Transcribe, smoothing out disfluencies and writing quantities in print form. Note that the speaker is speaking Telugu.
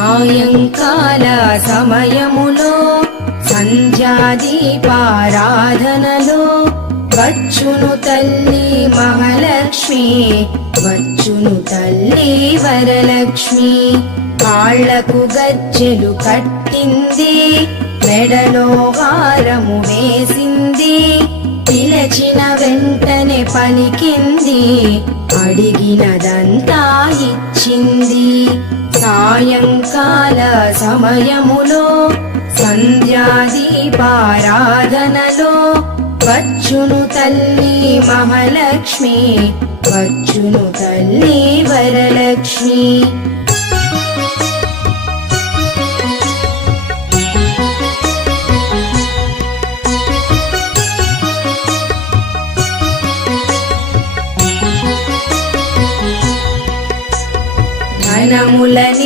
సాయంకాల సమయములో సంధ్యాదీపారాధనలో వచ్చును తల్లి మహాలక్ష్మి, వచ్చును తల్లి వరలక్ష్మి. కాళ్లకు గజ్జెలు కట్టింది, మెడలో హారము వేసింది, పిలచిన వెంటనే పలికింది, అడిగినదంతా ఇచ్చింది. సాయంకాల సమయములో సంధ్యాదీపారాధనలో వచ్చును తల్లి మహాలక్ష్మి, వచ్చును తల్లి వరలక్ష్మి. ధనములని